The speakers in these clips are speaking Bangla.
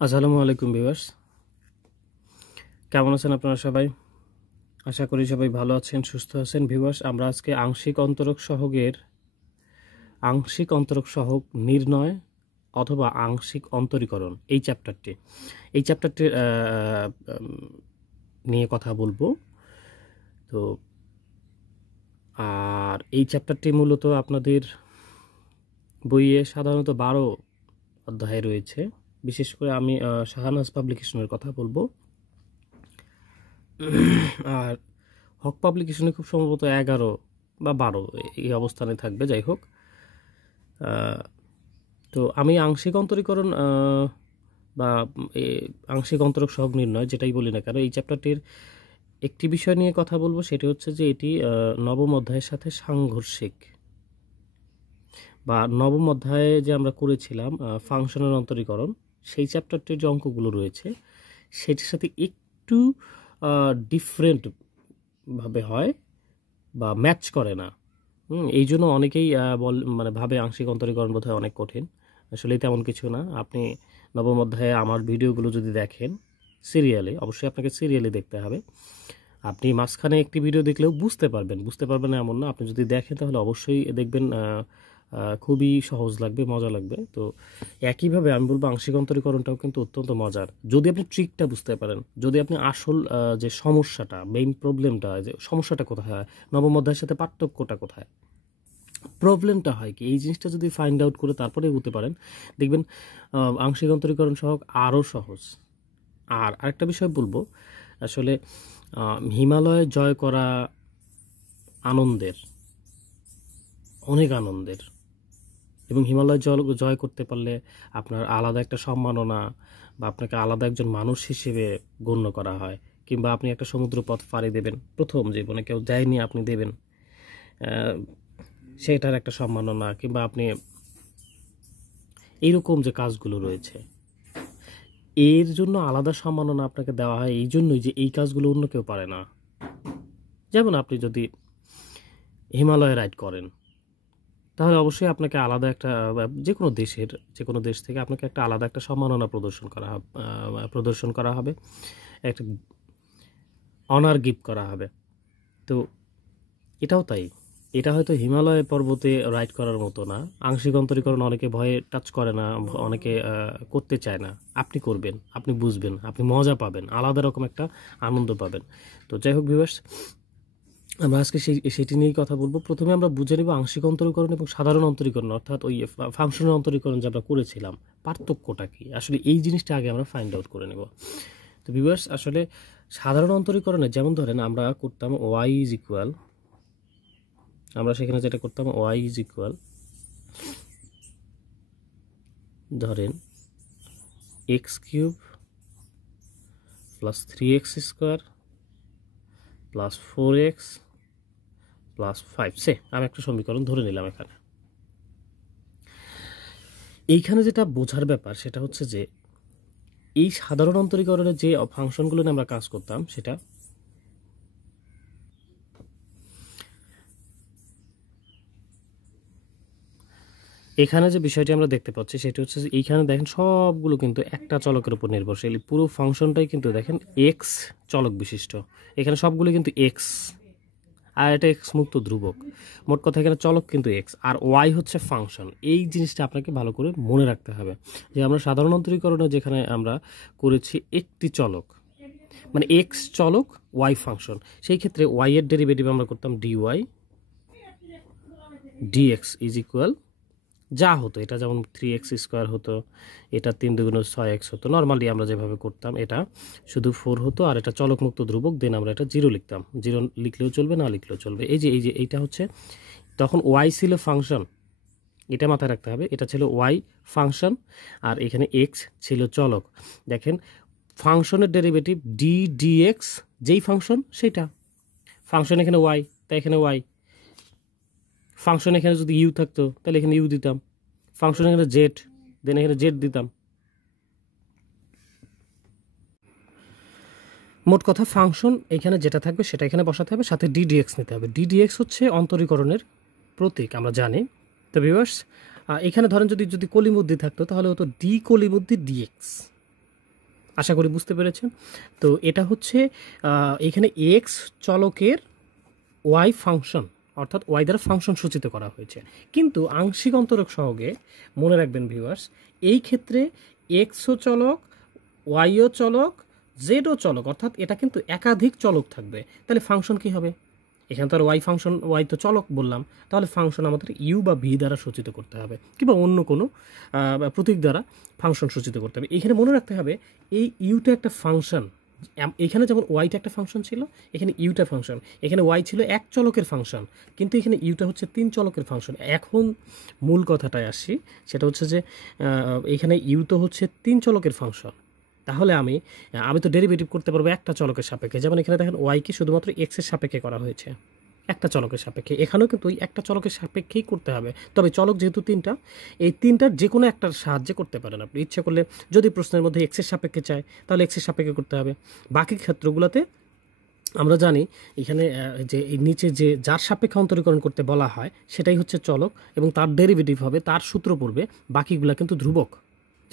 আসসালামু আলাইকুম ভিউয়ার্স, কেমন আছেন আপনারা সবাই? আশা করি সবাই ভালো আছেন, সুস্থ আছেন। ভিউয়ার্স, আমরা আজকে আংশিক অন্তরক সহগ নির্ণয় অথবা আংশিক অন্তরীকরণ এই চ্যাপ্টারটি নিয়ে কথা বলবো। তো আর এই চ্যাপ্টারটি মূলত আপনাদের বইয়ে সাধারণত 12 অধ্যায় রয়েছে। বিশেষ করে আমি শাহানাজ পাবলিকেশনের কথা বলবো। আর হক পাবলিকেশনে খুব সম্ভবত 11 বা 12 এই অবস্থানে থাকবে। যাই হোক, তো আমি আংশিক অন্তরীকরণ বা আংশিক অন্তরক সহগ নির্ণয় যেটাই বলি না কেন, এই চ্যাপ্টারটির একটি বিষয় নিয়ে কথা বলবো। সেটি হচ্ছে যে এটি নবম অধ্যায়ের সাথে সাংঘর্ষিক, বা নবম অধ্যায়ে যে আমরা করেছিলাম ফাংশনের অন্তরীকরণ, সেই চ্যাপ্টারটির যে অঙ্কগুলো রয়েছে সেটির সাথে একটু ডিফারেন্ট ভাবে হয় বা ম্যাচ করে না। এই জন্য অনেকেই ভাবে আংশিক অন্তরীকরণ বোধহয় অনেক কঠিন। আসলে তেমন কিছু না। আপনি নবম অধ্যায়ে আমার ভিডিওগুলো যদি দেখেন সিরিয়ালে, অবশ্যই আপনাকে সিরিয়ালে দেখতে হবে। আপনি মাঝখানে একটি ভিডিও দেখলেও বুঝতে পারবেন না এমন না। আপনি যদি দেখেন তাহলে অবশ্যই দেখবেন খুবই সহজ লাগবে, মজা লাগবে। তো একইভাবে আমি বলবো আংশিক অন্তরীকরণটাও কিন্তু অত্যন্ত মজার, যদি আপনি ট্রিকটা বুঝতে পারেন, যদি আপনি আসল যে সমস্যাটা, মেইন প্রবলেমটা, যে সমস্যাটা কোথায় হয়, নবম অধ্যায়ের সাথে পার্থক্যটা কোথায়, প্রবলেমটা হয় কি, এই জিনিসটা যদি ফাইন্ড আউট করে তারপরে এগোতে পারেন, দেখবেন আংশিক অন্তরীকরণ সহগ আরও সহজ। আর আরেকটা বিষয় বলবো, আসলে হিমালয় জয় করা আনন্দের, অনেক আনন্দের, এবং হিমালয় জয় করতে পারলে আপনার আলাদা একটা সম্মাননা, বা আপনাকে আলাদা একজন মানুষ হিসেবে গণ্য করা হয়। কিংবা আপনি একটা সমুদ্র পথ পাড়ি দেবেন, প্রথম জীবনে কেউ যায়নি, আপনি দেবেন, সেটার একটা সম্মাননা। কিংবা আপনি এইরকম যে কাজগুলো রয়েছে, এর জন্য আলাদা সম্মাননা আপনাকে দেওয়া হয়, এই জন্যই যে এই কাজগুলো অন্য কেউ পারে না। যেমন আপনি যদি হিমালয় রাইড করেন, তাহলে অবশ্যই আপনাকে আলাদা একটা, যে কোনো দেশ থেকে আপনাকে একটা আলাদা একটা সম্মাননা প্রদর্শন করা হবে, একটা অনার গিফট করা হবে। তো এটাও তাই। এটা হয়তো হিমালয় পর্বতে রাইড করার মতো না। আংশিক অন্তরীকরণ অনেকে ভয়ে টাচ করে না, অনেকে করতে চায় না। আপনি করবেন, আপনি বুঝবেন, আপনি মজা পাবেন, আলাদা রকম একটা আনন্দ পাবেন। তো যাই হোক ভিউয়ার্স, আমরা আজকে সেটি নিয়েই কথা বলবো। প্রথমে আমরা বুঝে নেব আংশিক অন্তরীকরণ এবং সাধারণ অন্তরীকরণ, অর্থাৎ ওই ফাংশনের অন্তরীকরণ যে আমরা করেছিলাম, পার্থক্যটা কি। আসলে এই জিনিসটা আগে আমরা ফাইন্ড আউট করে নেব। তো ভিউয়ার্স, আসলে সাধারণ অন্তরীকরণে যেমন ধরেন আমরা করতাম ওয়াই ইজ ইকুয়াল, আমরা সেখানে যেটা করতাম ওয়াই ইজ ইকুয়াল, ধরেন x cube plus 3x square plus 4x plus 5, আমি একটা সমীকরণ ধরে নিলাম। এইখানে যেটা বোঝার ব্যাপার সেটা হচ্ছে যে এই সাধারণ অন্তরীকরণের যে ফাংশনগুলো নিয়ে আমরা কাজ করতাম, সেটা এখানে যে বিষয়টি আমরা দেখতে পাচ্ছি সেটা হচ্ছে যে এইখানে দেখেন সবগুলো কিন্তু একটা চলকের উপর নির্ভরশীল। পুরো ফাংশনটাই কিন্তু দেখেন এক্স চলক বিশিষ্ট। এখানে সবগুলো কিন্তু এক্স, আর এটা এক্স মুক্ত ধ্রুবক। মোট কথা এখানে চলক কিন্তু এক্স, আর ওয়াই হচ্ছে ফাংশন। এই জিনিসটা আপনাকে ভালো করে মনে রাখতে হবে যে আমরা সাধারণ অন্তরীকরণে যেখানে আমরা করেছি একটি চলক, মানে এক্স চলক, ওয়াই ফাংশন, সেই ক্ষেত্রে ওয়াই এর ডেরিভেটিভ আমরা করতাম ডিওয়াই ডিএক্স ইজ ইকুয়াল যা হতো, এটা যেমন 3x স্কোয়ার হতো, এটা 3 দুগুণ 6x হতো। নর্মালি আমরা যেভাবে করতাম, এটা শুধু 4 হতো, আর এটা চলকমুক্ত ধ্রুবক, দেন আমরা এটা 0 লিখতাম। 0 লিখলেও চলবে, না লিখলেও চলবে। এই যে এইটা হচ্ছে, তখন ওয়াই ছিল ফাংশন, এটা মাথায় রাখতে হবে, এটা ছিল ওয়াই ফাংশন, আর এখানে এক্স ছিল চলক। দেখেন ফাংশনের ডেরিভেটিভ ডি ডিএক্স, যেই ফাংশন সেটা ফাংশন, এখানে ওয়াই, তাই এখানে ওয়াই। ফাংশন এখানে যদি ইউ থাকতো তাহলে এখানে ইউ দিতাম, ফাংশন এখানে জেড, দেন এখানে জেড দিতাম। মোট কথা ফাংশন এখানে যেটা থাকবে সেটা এখানে বসাতে হবে, সাথে ডিডিএক্স নিতে হবে। ডিডিএক্স হচ্ছে অন্তরীকরণের প্রতীক, আমরা জানি। তো ভিউয়ার্স, এখানে ধরেন যদি কলিমুদ্দি থাকতো তাহলে হতো ডি কলিমুদ্দি ডিএক্স, আশা করি বুঝতে পেরেছেন। তো এটা হচ্ছে এখানে এক্স চলকের ওয়াই ফাংশন, অর্থাৎ ওয়াই দ্বারা ফাংশন সূচিত করা হয়েছে। কিন্তু আংশিক অন্তরক সহগে মনে রাখবেন ভিউয়ার্স, এই ক্ষেত্রে এক্সও চলক, ওয়াইও চলক, জেডও চলক, অর্থাৎ এটা কিন্তু একাধিক চলক থাকবে। তাহলে ফাংশন কি হবে? এখানে তো আর ওয়াই ফাংশন, ওয়াই তো চলক বললাম, তাহলে ফাংশন আমাদের ইউ বা ভি দ্বারা সূচিত করতে হবে, কিংবা অন্য কোনো প্রতীক দ্বারা ফাংশন সূচিত করতে হবে। এখানে মনে রাখতে হবে এই ইউটা একটা ফাংশন। এখানে যেমন ওয়াইটা একটা ফাংশন ছিল, এখানে ইউটা ফাংশন। এখানে ওয়াই ছিল এক চলকের ফাংশন, কিন্তু এখানে ইউটা হচ্ছে 3 চলকের ফাংশন। এখন মূল কথাটায় আসি, সেটা হচ্ছে যে এখানে ইউ তো হচ্ছে 3 চলকের ফাংশন। তাহলে আমি তো ডেরিভেটিভ করতে পারবো একটা চলকের সাপেক্ষে। যেমন এখানে দেখেন ওয়াইকে শুধুমাত্র এক্সের সাপেক্ষে করা হয়েছে, একটা চলকের সাপেক্ষে। এখানেও কিন্তু ওই একটা চলকের সাপেক্ষেই করতে হবে। তবে চলক যেহেতু 3টা, এই 3টার যে কোনো একটার সাহায্যে করতে পারেন আপনি ইচ্ছে করলে। যদি প্রশ্নের মধ্যে এক্সের সাপেক্ষে চায় তাহলে এক্সের সাপেক্ষে করতে হবে। বাকি ক্ষেত্রগুলোতে আমরা জানি এখানে যে এই নিচে যে যার সাপেক্ষে অন্তরীকরণ করতে বলা হয় সেটাই হচ্ছে চলক, এবং তার ডেরিভেটিভ হবে, তার সূত্র পড়বে। বাকিগুলো কিন্তু ধ্রুবক।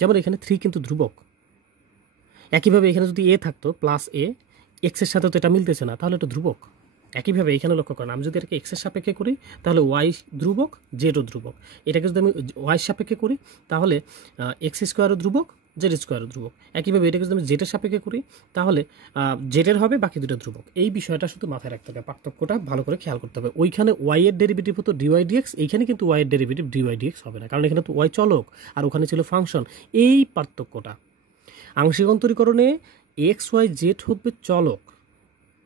যেমন এখানে 3 কিন্তু ধ্রুবক। একইভাবে এখানে যদি এ থাকতো প্লাস এ, এক্সের সাথে তো এটা মিলতেছে না, তাহলে এটা ধ্রুবক। একইভাবে এখানে লক্ষ্য করেন, আমি যদি এটাকে এক্সের সাপেক্ষে করি তাহলে ওয়াই ধ্রুবক, জেডও ধ্রুবক। এটাকে যদি আমি ওয়াই সাপেক্ষে করি তাহলে এক্স স্কোয়ারও ধ্রুবক, জেড স্কোয়ারও ধ্রুবক। একইভাবে এটাকে যদি আমি জেডের সাপেক্ষে করি তাহলে জেডের হবে, বাকি দুটো ধ্রুবক। এই বিষয়টা শুধু মাথায় রাখতে হবে, পার্থক্যটা ভালো করে খেয়াল করতে হবে। ওইখানে ওয়াই এর ডেরিভেটিভ হতো ডিওয়াই ডিএক্স, এইখানে কিন্তু ওয়াই এর ডেরিভেটিভ ডিওয়াই ডিএক্স হবে না, কারণ এখানে তো ওয়াই চলক আর ওখানে ছিল ফাংশন। এই পার্থক্যটা আংশিক অন্তরীকরণে এক্স ওয়াই জেড হবে চলক,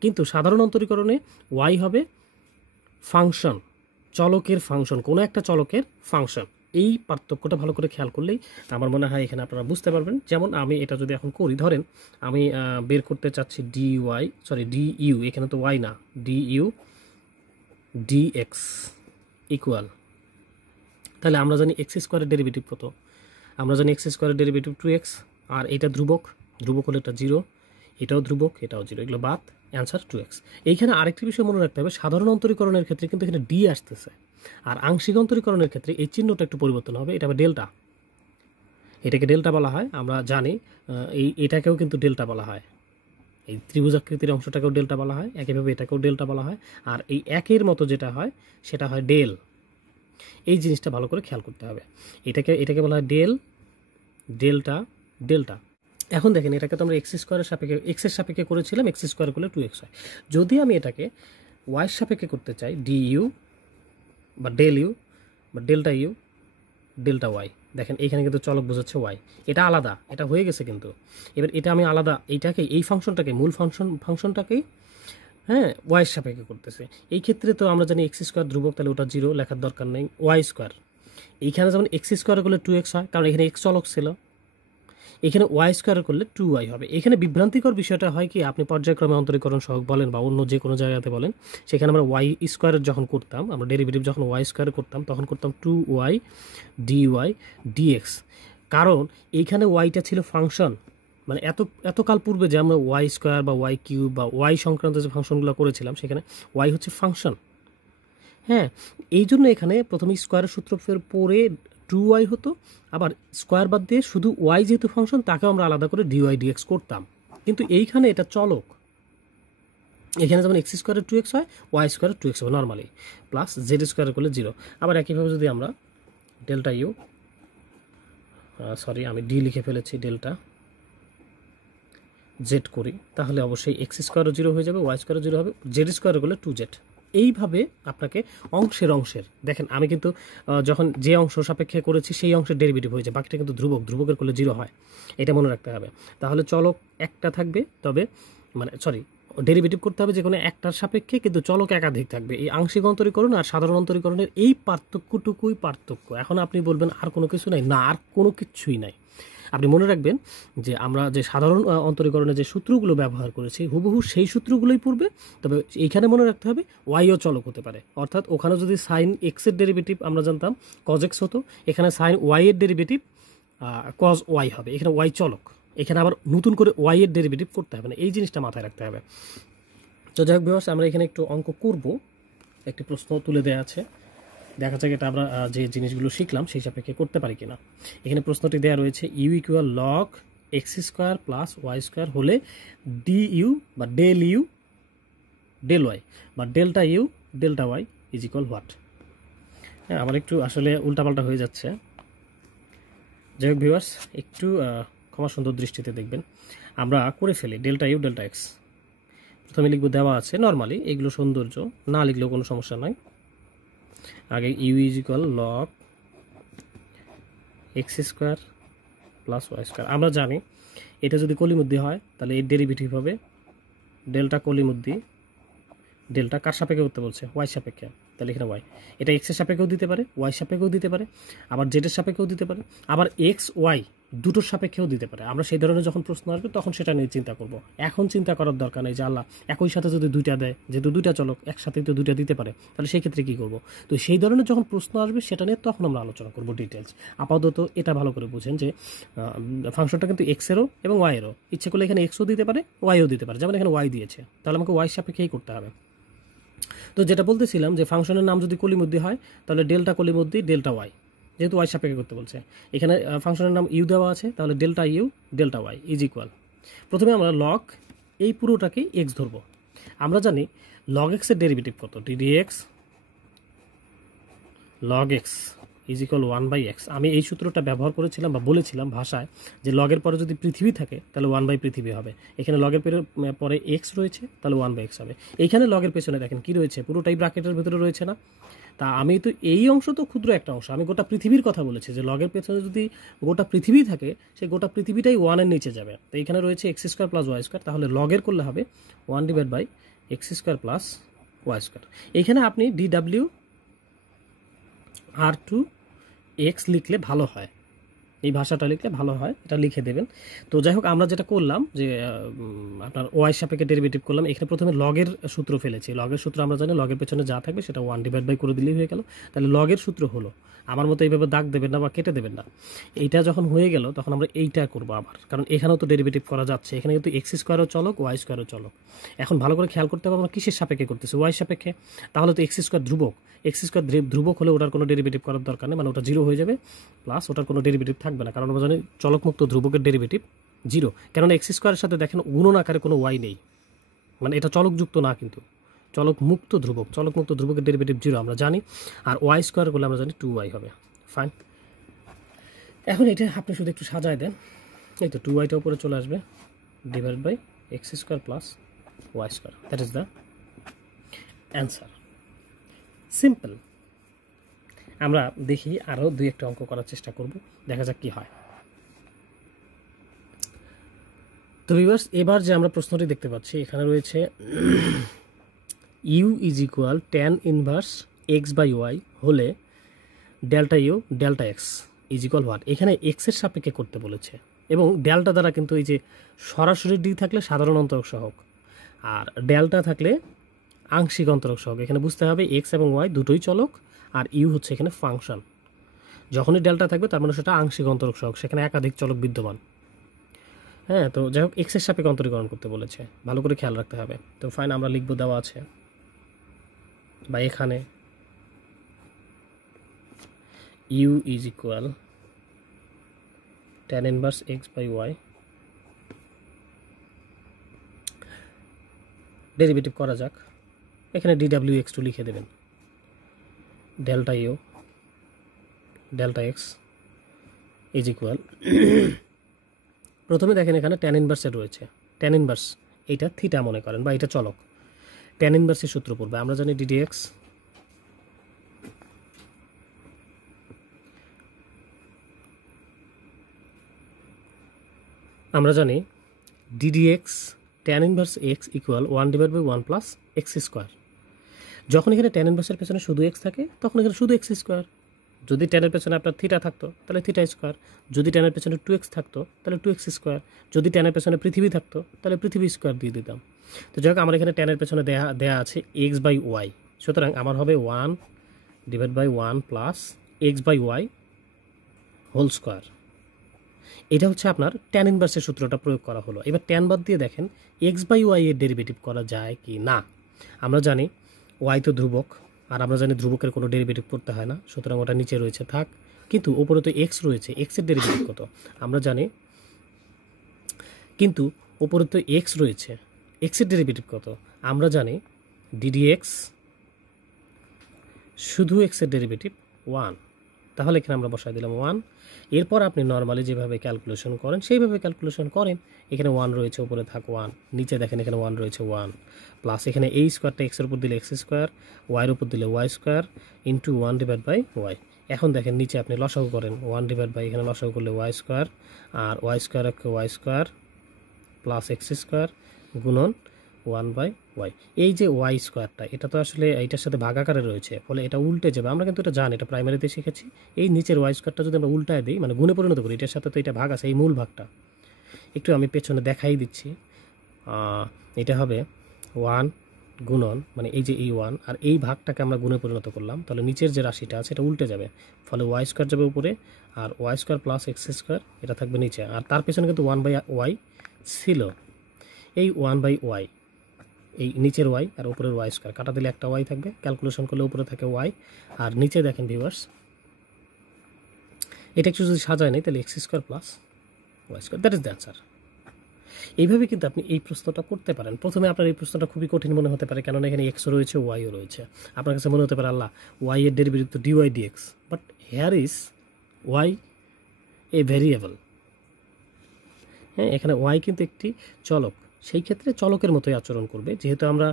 কিন্তু সাধারণ অন্তরীকরণে ওয়াই হবে ফাংশন, চলকের ফাংশন, কোনো একটা চলকের ফাংশন। এই পার্থক্যটা ভালো করে খেয়াল করলেই আমার মনে হয় এখানে আপনারা বুঝতে পারবেন। যেমন আমি এটা যদি এখন করি, ধরেন আমি বের করতে চাচ্ছি ডি ইউ, এখানে তো ওয়াই না, D U D x equal, তাহলে আমরা জানি এক্স স্কোয়ারের ডেরিভেটিভ কত? আমরা জানি এক্স স্কোয়ারের ডেরিভেটিভ 2x, আর এটা ধ্রুবক, ধ্রুবক হলে এটা 0, এটাও ধ্রুবক, এটাও 0, এগুলো বাদ, অ্যান্সার 2x। এইখানে আরেকটি বিষয় মনে রাখতে হবে, সাধারণ অন্তরীকরণের ক্ষেত্রে কিন্তু এখানে ডি আসতেছে, আর আংশিক অন্তরীকরণের ক্ষেত্রে এই চিহ্নটা একটু পরিবর্তন হবে, এটা হবে ডেল্টা। এটাকে ডেল্টা বলা হয়, আমরা জানি এটাকেও কিন্তু ডেল্টা বলা হয়, এই ত্রিভুজাকৃতির অংশটাকেও ডেল্টা বলা হয়, একইভাবে এটাকেও ডেল্টা বলা হয়, আর এই একের মতো যেটা হয় সেটা হয় ডেল। এই জিনিসটা ভালো করে খেয়াল করতে হবে। এটাকে বলা হয় ডেল, ডেল্টা, ডেল্টা। এখন দেখেন এটাকে তো আমরা এক্সের সাপেক্ষে করেছিলাম, এক্স স্কোয়ার করলে 2x হয়। যদি আমি এটাকে ওয়াইয়ের সাপেক্ষে করতে চাই, ডি ইউ বা ডেল ইউ বা ডেল্টা ইউ ডেল্টা ওয়াই, দেখেন এইখানে কিন্তু চলক বোঝাচ্ছে ওয়াই, এটা আলাদা, এটা হয়ে গেছে কিন্তু। এবার এটা আমি আলাদা, এই ফাংশনটাকে, মূল ফাংশনটাকেই ওয়াইয়ের সাপেক্ষে করতেছে। এই ক্ষেত্রে তো আমরা জানি এক্স স্কোয়ার ধ্রুবক, তাহলে ওটা 0 লেখার দরকার নেই, ওয়াই স্কোয়ার। এইখানে যেমন এক্স স্কোয়ার করলে 2x হয়, কারণ এখানে এক্স চলক ছিল। এখানে ওয়াই স্কোয়ার করলে 2y হবে। এখানে বিভ্রান্তিকর বিষয়টা হয় কি, আপনি পর্যায়ক্রমে অন্তরীকরণ সহগ বলেন বা অন্য যে কোনো জায়গাতে বলেন, সেখানে আমরা ওয়াই স্কোয়ারের যখন করতাম, আমরা ডেরিভেটিভ যখন ওয়াই স্কোয়ারে করতাম তখন করতাম 2y dy dx, কারণ এইখানে ওয়াইটা ছিল ফাংশন। মানে এতকাল পূর্বে যে আমরা ওয়াই স্কোয়ার বা ওয়াই কিউব বা ওয়াই সংক্রান্ত যে ফাংশনগুলো করেছিলাম, সেখানে ওয়াই হচ্ছে ফাংশন। এই জন্য এখানে প্রথমে স্কোয়ারের সূত্র পরে 2y হতো, আবার স্কোয়ার বাদ দিয়ে শুধু ওয়াই যেহেতু ফাংশন, তাকেও আমরা আলাদা করে ডিওয়াই ডিএক্স করতাম। কিন্তু এইখানে এটা চলক, এখানে যেমন এক্স স্কোয়ারের 2x হয়, ওয়াই স্কোয়ারের 2x হবে নর্মালি, প্লাস জেড স্কোয়ার করলে 0। আবার একইভাবে যদি আমরা ডেল্টা ইউ, আমি ডি লিখে ফেলেছি, ডেল্টা জেড করি, তাহলে অবশ্যই এক্স স্কোয়ারও 0 হয়ে যাবে, ওয়াই স্কোয়ারও 0 হবে, জেড স্কোয়ার করলে 2z। এইভাবে আপনাকে অংশের দেখেন, আমি কিন্তু যখন যে অংশ সাপেক্ষে করেছি সেই অংশের ডেরিভেটিভ হয়েছে, বাকিটা কিন্তু ধ্রুবকের করলে 0 হয়, এটা মনে রাখতে হবে। তাহলে চলক একটা থাকবে, তবে ডেরিভেটিভ করতে হবে যে কোনো একটার সাপেক্ষে, কিন্তু চলক একাধিক থাকবে। এই আংশিক অন্তরীকরণ আর সাধারণ অন্তরীকরণের এই পার্থক্যটুকুই পার্থক্য। এখন আপনি বলবেন আর কোনো কিছু নাই, না, আর কোনো কিছুই নাই। আপনি মনে রাখবেন যে আমরা যে সাধারণ অন্তরীকরণে যে সূত্রগুলো ব্যবহার করেছি হুবহু সেই সূত্রগুলোই পড়বে, তবে এইখানে মনে রাখতে হবে ওয়াইও চলক হতে পারে। অর্থাৎ ওখানে যদি সাইন এক্সের ডেরিভেটিভ আমরা জানতাম কজ এক্স হতো, এখানে সাইন ওয়াই এর ডেরিভেটিভ কজ ওয়াই হবে, এখানে ওয়াই চলক, এখানে আবার নতুন করে ওয়াই এর ডেরিভেটিভ করতে হবে না, এই জিনিসটা মাথায় রাখতে হবে। তো যাই হোক ভিউয়ার্স, আমরা এখানে একটু অঙ্ক করব, একটি প্রশ্ন তুলে দেওয়া আছে, দেখা যাক এটা আমরা যে জিনিসগুলো শিখলাম সেই সাপেক্ষে করতে পারি কিনা। এখানে প্রশ্নটি দেওয়া রয়েছে u equal log x square plus y square হলে ডি ইউ বা ডেল ইউ ডেল ওয়াই বা delta u delta y is equal what. হ্যাঁ, আমার একটু আসলে উল্টাপাল্টা হয়ে যাচ্ছে। যাই হোক ভিউয়ার্স, একটু ক্ষমা সুন্দর দৃষ্টিতে দেখবেন। আমরা করে ফেলি ডেল্টা ইউ ডেল্টা এক্স। প্রথমে লিখবো দেওয়া আছে নর্মালি, এগুলো সৌন্দর্য, না লিখলেও কোনো সমস্যা নাই। আগে u is equal log x square plus y square. আমরা জানি এটা যদি কলিমুদ্দি হয় তাহলে এর ডেরিভেটিভ হবে ডেল্টা কলিমুদ্দি। ডেল্টা কার সাপেক্ষে করতে বলছে? ওয়াই সাপেক্ষে, তাহলে এখানে ওয়াই। এটা এক্সের সাপেক্ষেও দিতে পারে, ওয়াই সাপেক্ষেও দিতে পারে, আবার জেডের সাপেক্ষেও দিতে পারে, আবার এক্স ওয়াই দুটোর সাপেক্ষেও দিতে পারে। আমরা সেই ধরনের যখন প্রশ্ন আসবে তখন সেটা নিয়ে চিন্তা করব। এখন চিন্তা করার দরকার নেই যে আল্লাহ একই সাথে যদি দুইটা দেয়, যেহেতু দুইটা চলক একসাথে তো দুইটা দিতে পারে, তাহলে সেই ক্ষেত্রে কী করব। তো সেই ধরনের যখন প্রশ্ন আসবে সেটা নিয়ে তখন আমরা আলোচনা করব ডিটেলস। আপাতত এটা ভালো করে বুঝেন যে ফাংশনটা কিন্তু এক্সেরও এবং ওয়াইয়েরও, ইচ্ছে করলে এখানে এক্সও দিতে পারে, ওয়াইও দিতে পারে। যেমন এখানে ওয়াই দিয়েছে, তাহলে আমাকে ওয়াই সাপেক্ষেই করতে হবে। তো যেটা বলতেছিলাম যে ফাংশনের নাম যদি কলিমুদ্দি হয় তাহলে ডেল্টা কলিমুদ্দি ডেল্টা ওয়াই, যেহেতু ওয়াই সাপেক্ষে করতে বলছে। এখানে ফাংশনের নাম ইউ দেওয়া আছে, তাহলে delta u delta y is equal. প্রথমে আমরা লগ এই পুরোটাকে এক্স ধরবো। আমরা জানি লগ এক্সের ডেরিভেটিভ কত? DD x log x is equal 1/x। আমি এই সূত্রটা ব্যবহার করেছিলাম বা বলেছিলাম ভাষায় যে লগের পরে যদি পৃথিবী থাকে তাহলে 1/পৃথিবী হবে। এখানে লগের পরে এক্স রয়েছে, তাহলে 1/x হবে। এইখানে লগের পেছনে দেখেন কি রয়েছে, পুরোটাই ব্র্যাকেটের ভিতরে রয়েছে না? তা আমি তো এই অংশ তো ক্ষুদ্র একটা অংশ, আমি গোটা পৃথিবীর কথা বলেছি যে লগের পেছনে যদি গোটা পৃথিবী থাকে সেই গোটা পৃথিবীটাই 1-এর নিচে যাবে। তো এখানে রয়েছে x square plus y square, তাহলে লগের করলে হবে 1/x square plus y square. এইখানে আপনি ডিডাব্লিউ R2 এক্স লিখলে ভালো হয়, এই ভাষাটা লিখলে ভালো হয়, এটা লিখে দেবেন। তো যাই হোক, আমরা যেটা করলাম যে আপনার ওয়াই সাপেক্ষে ডেরিভেটিভ করলাম। এখানে প্রথমে লগের সূত্র ফেলেছি। লগের সূত্র আমরা জানি লগের পেছনে যা থাকবে সেটা 1/by করে দিলেই হয়ে গেল। তাহলে লগের সূত্র হলো, আমার মতো এইভাবে দাগ দেবেন না বা কেটে দেবেন না। এইটা যখন হয়ে গেল তখন আমরা এইটা করবো আবার, কারণ এখানেও তো ডেরিভেটিভ করা যাচ্ছে। এখানে কিন্তু এক্স স্কোয়ারও চলক, ওয়াই স্কোয়ারও চলক। এখন ভালো করে খেয়াল করতে হবে আমরা কিসের সাপেক্ষে করতেছি? ওয়াই সাপেক্ষে। তাহলে তো এক্স স্কোয়ার ধ্রুবক, এক্স স্কোয়ার ধ্রুবক হলে ওটার কোনো ডেরিভেটিভ করার দরকার নেই, মানে ওটা জিরো হয়ে যাবে, প্লাস ওটার কোনো ডেরিভেটিভ থাকবে না, কারণ আমরা জানি চলকমুক্ত ধ্রুবকের ডেরিভেটিভ জিরো। কেননা এক্স স্কোয়ারের সাথে দেখেন গুণন আকারে কোনো ওয়াই নেই, মানে এটা চলকযুক্ত না, কিন্তু চলকমুক্ত ধ্রুবক, চলকমুক্ত ধ্রুবকের ডেরিভেটিভ জিরো আমরা জানি। আর ওয়াই স্কোয়ার করলে আমরা জানি 2y হবে। ফাইন, এখন এটা আপনি শুধু একটু সাজায় দেন, এই তো 2yটা উপরে চলে আসবে, divide by x square plus y square, that is the answer. Simple. আমরা দেখি আরও দুই একটা অঙ্ক করার চেষ্টা করব, দেখা যাক কি হয়। তো ভিউয়ার্স, এবার যে আমরা প্রশ্নটি দেখতে পাচ্ছি এখানে রয়েছে u is equal tan inverse x/y হলে delta u delta x is equal what. এখানে এক্সের সাপেক্ষে করতে বলেছে, এবং ডেল্টা দ্বারা কিন্তু এই যে সরাসরি ডি থাকলে সাধারণ অন্তরক সহগ, আর ডেল্টা থাকলে আংশিক অন্তরক সহগ। এখানে বুঝতে হবে এক্স এবং ওয়াই দুটোই চলক, আর ইউ হচ্ছে এখানে ফাংশন। যখনই ডেল্টা থাকবে তার মানে সেটা আংশিক অন্তরক সহগ, সেখানে একাধিক চলক বিদ্যমান। হ্যাঁ, তো যাই হোক এক্সের সাপেক্ষে অন্তরীকরণ করতে বলেছে, ভালো করে খেয়াল রাখতে হবে। তো ফাইন, আমরা লিখব দেওয়া আছে বা এখানে you is equal tan inverse x/y, derivative করা যাক। এখানে dw(x2) লিখে দেবেন, delta u delta x is equal, প্রথমে দেখেন এখানে tan ইনভার্সে রয়েছে, tan ইনভার্স এইটা থিটা মনে করেন বা এটা চলক, tan ইনভার্সের সূত্র পড়বে। আমরা জানি ddx আমরা জানি ddx tan inverse x equal 1/1 plus X square. যখন এখানে tan ইনভার্সের পেছনে শুধু x থাকে তখন এখানে শুধু এক্স স্কোয়ার। যদি ট্যানের পেছনে আপনার থিটা থাকতো তাহলে থিটা স্কোয়ার, যদি ট্যানের পেছনে 2x থাকতো তাহলে 2x স্কোয়ার, যদি ট্যানের পেছনে পৃথিবী থাকতো তাহলে পৃথিবী স্কোয়ার দিয়ে দিতাম। তো যাই হোক, আমার এখানে ট্যানের পেছনে দেয়া আছে x/y, সুতরাং আমার হবে 1/1 প্লাস x/y হোল স্কোয়ার। এটা হচ্ছে আপনার ট্যান ইনভার্সের সূত্রটা প্রয়োগ করা হলো। এবার ট্যান বাদ দিয়ে দেখেন x/y এর ডেরিভেটিভ করা যায় কি না। আমরা জানি y তো ধ্রুবক, আর আমরা জানি ধ্রুবকের কোনো ডেরিভেটিভ করতে হয় না, সুতরাং ওটা নিচে রয়েছে থাক। কিন্তু উপরে তো x রয়েছে, এক্সের ডেরিভেটিভ কত আমরা জানি কিন্তু ওপরে তো এক্স রয়েছে, এক্সের ডেরিভেটিভ কত? আমরা জানি ডিডি এক্স শুধু এক্সের ডেরিভেটিভ 1, তাহলে এখানে আমরা বসাই দিলাম 1। এরপর আপনি নর্মালি যেভাবে ক্যালকুলেশন করেন সেইভাবে ক্যালকুলেশন করেন। এখানে 1 রয়েছে, উপরে থাক 1, নিচে দেখেন এখানে 1 রয়েছে 1, প্লাস এখানে এই স্কোয়ারটা এক্সের উপর দিলে এক্স স্কোয়ার, ওয়াইয়ের উপর দিলে ওয়াই স্কোয়ার ইন্টু 1/y। এখন দেখেন নিচে আপনি লসাগু করেন, 1/, এখানে লসাগু করলে ওয়াই স্কোয়ার, আর Y square Y square plus X square গুণন 1/y। এই যে ওয়াই স্কোয়ারটা এটা তো আসলে এইটার সাথে ভাগাকারে রয়েছে, ফলে এটা উল্টে যাবে। আমরা কিন্তু এটা জানি, এটা প্রাইমারিতে শিখেছি। এই নিচের ওয়াই স্কোয়ারটা যদি আমরা উল্টায় দিই, মানে গুণে পরিণত করি, এটার সাথে তো এটা ভাগ আছে, এই মূল ভাগটা একটু আমি পেছনে দেখাই দিচ্ছি। এটা হবে 1 গুণন, মানে এই যে এই 1 আর এই ভাগটাকে আমরা গুণে পরিণত করলাম, তাহলে নিচের যে রাশিটা আছে এটা উল্টে যাবে, ফলে ওয়াই স্কোয়ার যাবে উপরে, আর Y square plus X square এটা থাকবে নিচে। আর তার পেছনে কিন্তু 1/y ছিল, এই 1/y, এই নিচের ওয়াই আর উপরের ওয়াই স্কোয়ার কাটা দিলে একটা ওয়াই থাকবে, ক্যালকুলেশন করলে উপরে থাকে ওয়াই, আর নিচে দেখেন ভিউয়ার্স এটা একটু যদি সাজায় নেই তাহলে x square plus y square, that is the answer. এইভাবে কিন্তু আপনি এই প্রশ্নটা করতে পারেন। প্রথমে আপনার এই প্রশ্নটা খুবই কঠিন মনে হতে পারে, কেননা এখানে এক্সও রয়েছে ওয়াইও রয়েছে। আপনার কাছে মনে হতে পারে আল্লাহ ওয়াই এর ডেরিভেটিভ তো dy dx, but here is y a variable. হ্যাঁ, এখানে ওয়াই কিন্তু একটি চলক, সেই ক্ষেত্রে চলকের মতোই আচরণ করবে। যেহেতু আমরা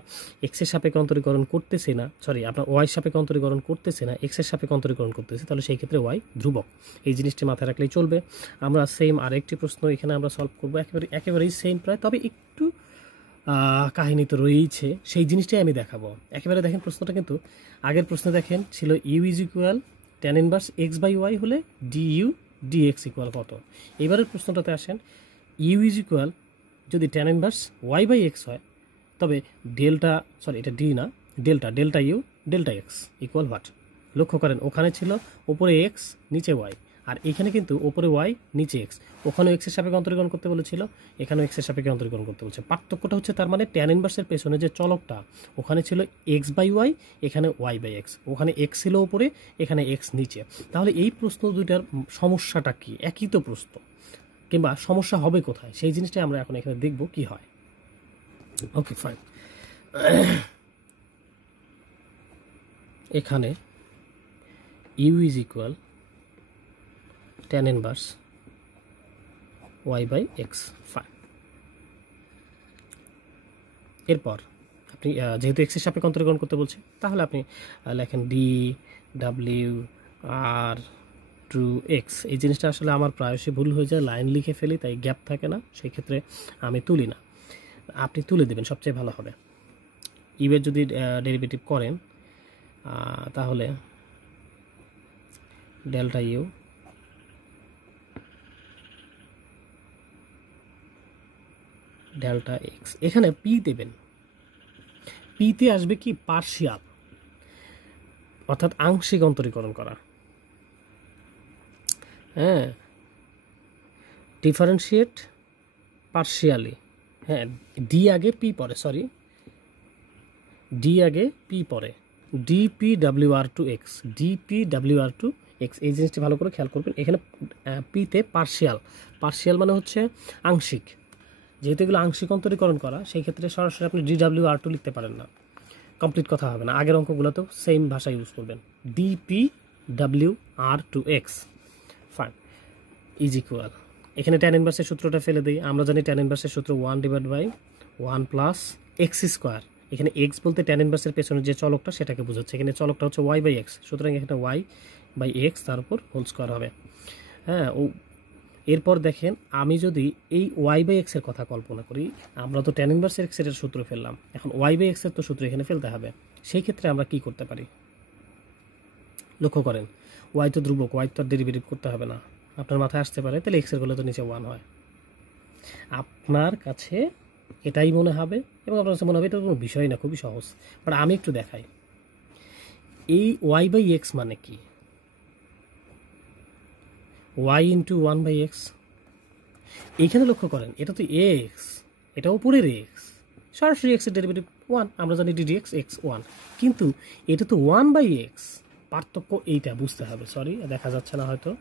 এক্সের সাপেক্ষে অন্তরীকরণ করতেছি না, আপনার ওয়াই সাপেক্ষে অন্তরীকরণ করতেছি না, এক্সের সাপেক্ষে অন্তরীকরণ করতেছি, তাহলে সেই ক্ষেত্রে ওয়াই ধ্রুবক। এই জিনিসটি মাথায় রাখলেই চলবে। আমরা সেম আরেকটি প্রশ্ন এখানে আমরা সলভ করবো, একেবারেই সেম প্রায়, তবে একটু কাহিনী তো রয়েছে, সেই জিনিসটাই আমি দেখাবো। একেবারে দেখেন প্রশ্নটা কিন্তু আগের প্রশ্ন দেখেন ছিল u is equal tan inverse x/y হলে ডিইউ ডিএক্স ইকুয়াল কত। এবারের প্রশ্নটাতে আসেন, ইউ ইজ ইকুয়াল যদি tan ইনভার্স y/x হয়, তবে এটা ডি না, delta u delta x equal what. লক্ষ্য করেন ওখানে ছিল ওপরে এক্স নিচে ওয়াই, আর এখানে কিন্তু ওপরে ওয়াই নিচে এক্স। ওখানেও এক্সের সাপেক্ষে অন্তরীকরণ করতে বলেছিল, এখানেও এক্সের সাপেক্ষে অন্তরীকরণ করতে বলছে। পার্থক্যটা হচ্ছে তার মানে tan ইনভার্সের পেছনে যে চলকটা ওখানে ছিল x/y, এখানে y/x, ওখানে এক্স ছিল ওপরে, এখানে এক্স নিচে। তাহলে এই প্রশ্ন দুইটার সমস্যাটা কি? একই তো প্রশ্ন, কিংবা সমস্যা হবে কোথায়, সেই জিনিসটাই আমরা এখন এখানে দেখব কি হয়। Okay fine. এখানে you is equal tan inverse y/x। Fine. এরপর আপনি যেহেতু এক্সের সাপেক্ষে অন্তরীকরণ করতে বলছে, তাহলে আপনি লেখেন ডি ডাব্লিউ আর টু এক্স। এই জিনিসটা আসলে আমার প্রায়শই ভুল হয়ে যায়, লাইন লিখে ফেলি, তাই গ্যাপ থাকে না, সেই ক্ষেত্রে আমি তুলি না। আপনি তুলে দেবেন, সবচেয়ে ভালো হবে। ইউয়ের যদি ডেরিভেটিভ করেন তাহলে ডেল্টা ইউ ডেল্টা এক্স, এখানে পি দেবেন। পিতে আসবে কি পার্শিয়াল, অর্থাৎ আংশিক অন্তরীকরণ করা। হ্যাঁ, ডিফারেন্সিয়েট পার্শিয়ালি। হ্যাঁ, ডি আগে পি পরে, ডি আগে পি পরে, dp/w/x, dp/w/x। এই জিনিসটি ভালো করে খেয়াল করবেন। এখানে পিতে পার্শিয়াল মানে হচ্ছে আংশিক। যেহেতু এগুলো আংশিক অন্তরীকরণ করা, সেই ক্ষেত্রে সরাসরি আপনি dw/2 লিখতে পারেন না, কমপ্লিট কথা হবে না। আগের অঙ্কগুলোতেও সেম ভাষা ইউজ করবেন, dp/w/x। ফাইন, ইজ ইকুয়াল, এখানে tan ইনভার্সের সূত্রটা ফেলে দিই। আমরা জানি tan ইনভার্সের সূত্র 1/1 প্লাস এক্স স্কোয়ার। এখানে এক্স বলতে tan ইনভার্সের পেছনে যে চলকটা সেটাকে বোঝাচ্ছে, এখানে চলকটা হচ্ছে y/x, সুতরাং এখানে y/x তার উপর হোল স্কোয়ার হবে। হ্যাঁ, এরপর দেখেন আমি যদি এই y/x এর কথা কল্পনা করি, আমরা তো tan ইনভার্স x এর সূত্র ফেললাম, এখন y/x এর তো সূত্র এখানে ফেলতে হবে। সেই ক্ষেত্রে আমরা কি করতে পারি? লক্ষ্য করেন y তো ধ্রুবক, y তো আর ডেরিভেটিভ করতে হবে না। আপনার মাথায় আসতে পারে তাহলে x এর গুলো তো নিচে 1 হয়। আপনার কাছে এটাই মনে হবে, এবং আপনার কাছে মনে হবে এটা কোনো বিষয় না, খুবই সহজ। বাট আমি একটু দেখাই, এই y/x মানে কি? y into 1/x। এইখানে লক্ষ্য করেন এটা তো এক্স, এটা উপরের এক্স, সরাসরি এক্স এর ডেরিভেটিভ 1, আমরা জানি ddx x 1, কিন্তু এটা তো 1/x। পার্থক্য এইটা বুঝতে হবে। সরি, দেখা যাচ্ছে না হয়তো,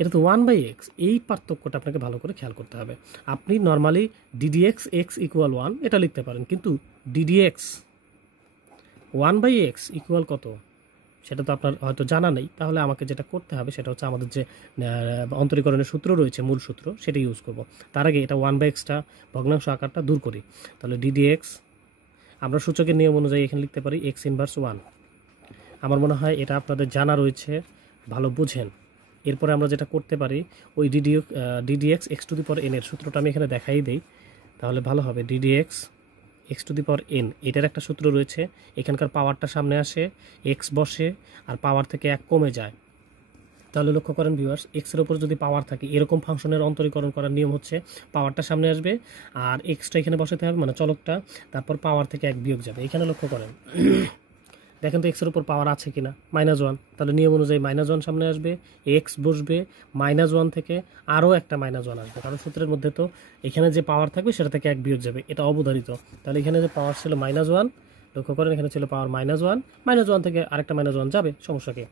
এটা তো 1/x, এই পার্থক্যটা আপনাকে ভালো করে খেয়াল করতে হবে। আপনি নর্মালি ddx x ইকুয়াল 1 এটা লিখতে পারেন, কিন্তু ddx 1/x ইকুয়াল কত সেটা তো আপনার হয়তো জানা নেই। তাহলে আমাকে যেটা করতে হবে সেটা হচ্ছে আমাদের যে অন্তরীকরণের সূত্র রয়েছে, মূল সূত্র, সেটা ইউজ করব। তার আগে এটা 1/xটা ভগ্নাংশ আকারটা দূর করি। তাহলে ddx আমরা সূচকের নিয়ম অনুযায়ী এখানে লিখতে পারি x ইনভার্স 1। আমার মনে হয় এটা আপনাদের জানা রয়েছে, ভালো বুঝেন। এরপরে আমরা যেটা করতে পারি, ওই ddx x to the power n এর সূত্রটা আমি এখানে দেখাই দিই, তাহলে ভালো হবে। ddx x to the power n, এটার একটা সূত্র রয়েছে। এখানকার পাওয়ারটা সামনে আসে, x বসে, আর পাওয়ার থেকে 1 কমে যায়। তাহলে লক্ষ্য করেন ভিউয়ার্স, এক্সের উপর যদি পাওয়ার থাকে, এরকম ফাংশনের অন্তরীকরণ করার নিয়ম হচ্ছে পাওয়ারটা সামনে আসবে আর এক্সটা এখানে বসাতে হবে, মানে চলকটা, তারপর পাওয়ার থেকে 1 বিয়োগ যাবে। এখানে লক্ষ্য করেন, দেখেন তো এক্সের উপর পাওয়ার আছে কিনা, -1। তাহলে নিয়ম অনুযায়ী -1 সামনে আসবে, এক্স বসবে, -1 থেকে আরও একটা -1 আসবে, কারণ সূত্রের মধ্যে তো এখানে যে পাওয়ার থাকবে সেটা থেকে 1 বিয়োগ যাবে, এটা অবধারিত। তাহলে এখানে যে পাওয়ার ছিল -1, লক্ষ্য করেন এখানে ছিল পাওয়ার -1 থেকে আরেকটা -1 যাবে, সমস্যা কি?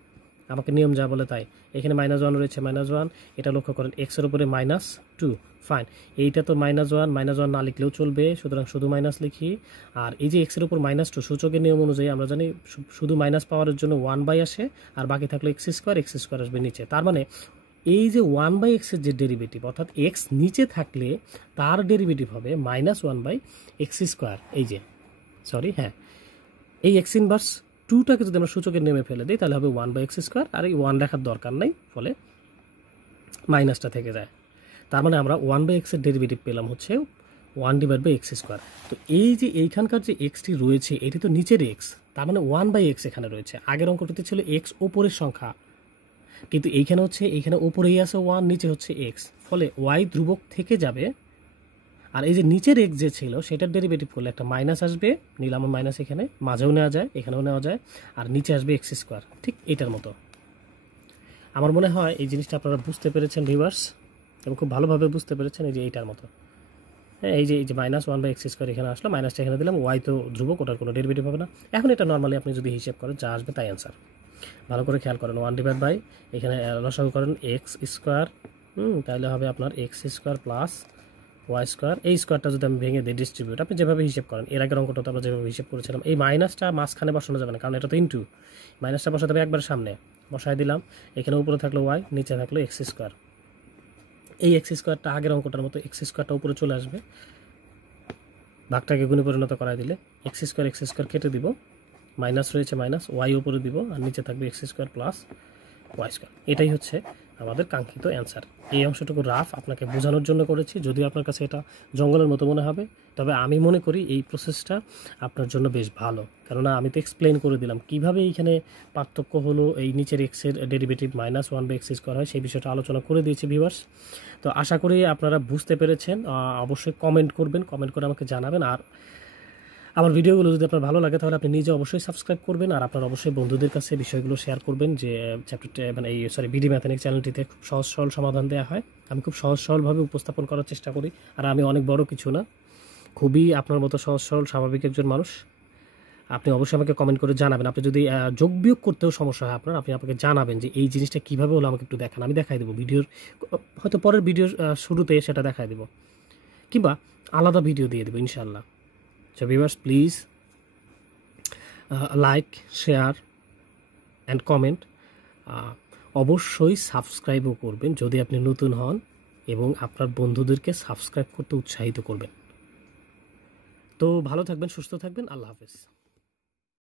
আমাকে নিয়ম যা বলে তাই। এখানে -1 রয়েছে, -1, এটা লক্ষ্য করেন এক্সের উপরে -2, ফাইন। এইটা তো -1 না লিখলেও চলবে, সুতরাং শুধু মাইনাস লিখি। আর এই যে এক্সের উপর -2, সূচকের নিয়ম অনুযায়ী আমরা জানি শুধু মাইনাস পাওয়ারের জন্য 1/, আসে, আর বাকি থাকলো x স্কোয়ার আসবে নিচে। তার মানে এই যে 1/x এর যে ডেরিভেটিভ, অর্থাৎ এক্স নিচে থাকলে তার ডেরিভেটিভ হবে -1/x²। এই যে সরি, হ্যাঁ, এই এক্স ইনভার্স 2টাকে যদি আমরা সূচকের নেমে ফেলে দিই তাহলে হবে 1/x², আর এই 1 রাখার দরকার নাই, ফলে মাইনাসটা থেকে যায়। তার মানে আমরা 1/x এর ডেরিভেটিভ পেলাম হচ্ছে 1/x²। তো এই যে এইখানকার যে এক্সটি রয়েছে এটি তো নিচের এক্স, তার মানে 1/x এখানে রয়েছে। আগের অঙ্কটিতে ছিল এক্স ওপরের সংখ্যা, কিন্তু এইখানে হচ্ছে, এইখানে ওপরেই আছে 1, নিচে হচ্ছে এক্স, ফলে ওয়াই ধ্রুবক থেকে যাবে। আর এই যে নিচের এক্স যে ছিল সেটার ডেরিভেটিভ করলে একটা মাইনাস আসবে, নিলাম মাইনাস, এখানে মাঝেও নেওয়া যায়, এখানেও নেওয়া যায়, আর নিচে আসবে x², ঠিক এটার মতো। আমার মনে হয় এই জিনিসটা আপনারা বুঝতে পেরেছেন ভিউয়ার্স, এবং খুব ভালোভাবে বুঝতে পেরেছেন। এই যে এইটার মতো, হ্যাঁ, এই যে -1/x² এখানে আসলো, মাইনাসটা এখানে দিলাম, ওয়াই তো ধ্রুবক, ওটার কোনো ডেরিভেটিভ হবে না। এখন এটা নর্মালি আপনি যদি হিসেব করেন যা আসবে তাই অ্যান্সার। ভালো করে খেয়াল করেন, 1/, এখানে লসাগু করেন x², তাহলে হবে আপনার x² প্লাস y²। এই স্কোয়ারটা যদি আমি ভেঙে দিই ডিস্ট্রিবিউট, আপনি যেভাবে হিসেব করেন, এর আগের অঙ্কটা তো আমরা যেভাবে হিসেব করেছিলাম, এই মাইনাসটা মাঝখানে বসানো যাবে না, কারণ এটা তো ইনটু, মাইনাসটা বসাতে হবে একবার সামনে, বসাই দিলাম। এখানে উপরে থাকলো y, নিচে থাকলো x²। এই x²টা আগের অঙ্কটার মতো, x²টা উপরে চলে আসবে, ভাগটাকে গুণে পরিণত করাই দিলে x² কেটে দিব, মাইনাস রয়েছে মাইনাস, y উপরে দিব, আর নিচে থাকবে x² প্লাস y²। এটাই হচ্ছে আমাদের কাঙ্ক্ষিত অ্যান্সার। এই অংশটুকু রাফ আপনাকে বোঝানোর জন্য করেছি, যদিও আপনার কাছে এটা জঙ্গলের মতো মনে হবে, তবে আমি মনে করি এই প্রসেসটা আপনার জন্য বেশ ভালো, কেননা আমি তো এক্সপ্লেন করে দিলাম কীভাবে এইখানে পার্থক্য হলো, এই নিচের এক্সের ডেরিভেটিভ -1/x² হয়, সেই বিষয়টা আলোচনা করে দিয়েছি ভিউয়ার্স। তো আশা করি আপনারা বুঝতে পেরেছেন। অবশ্যই কমেন্ট করবেন, কমেন্ট করে আমাকে জানাবেন। আর আমার ভিডিওগুলো যদি আপনার ভালো লাগে তাহলে আপনি নিজে অবশ্যই সাবস্ক্রাইব করবেন, আর আপনার অবশ্যই বন্ধুদের কাছে বিষয়গুলো শেয়ার করবেন, যে চ্যাপ্টারটা মানে এই বিডি ম্যাথমেটিক্স চ্যানেলটিতে খুব সহজ সরল সমাধান দেওয়া হয়। আমি খুব সহজ সরলভাবে উপস্থাপন করার চেষ্টা করি, আর আমি অনেক বড় কিছু না, খুবই আপনার মতো সহজ সরল স্বাভাবিক একজন মানুষ। আপনি অবশ্যই আমাকে কমেন্ট করে জানাবেন। আপনি যদি যোগ বিয়োগ করতেও সমস্যা হয় আপনার, আপনি আমাকে জানাবেন যে এই জিনিসটা কীভাবে হলো, আমাকে একটু দেখান, আমি দেখাই দেবো ভিডিওর, হয়তো পরের ভিডিওর শুরুতে সেটা দেখাই দেবো, কিংবা আলাদা ভিডিও দিয়ে দেবো ইনশাআল্লাহ। So viewers, please like, share and comment. অবশ্যই সাবস্ক্রাইবও করবেন যদি আপনি নতুন হন, এবং আপনার বন্ধুদেরকে সাবস্ক্রাইব করতে উৎসাহিত করবেন। তো ভালো থাকবেন, সুস্থ থাকবেন, আল্লাহ হাফেজ।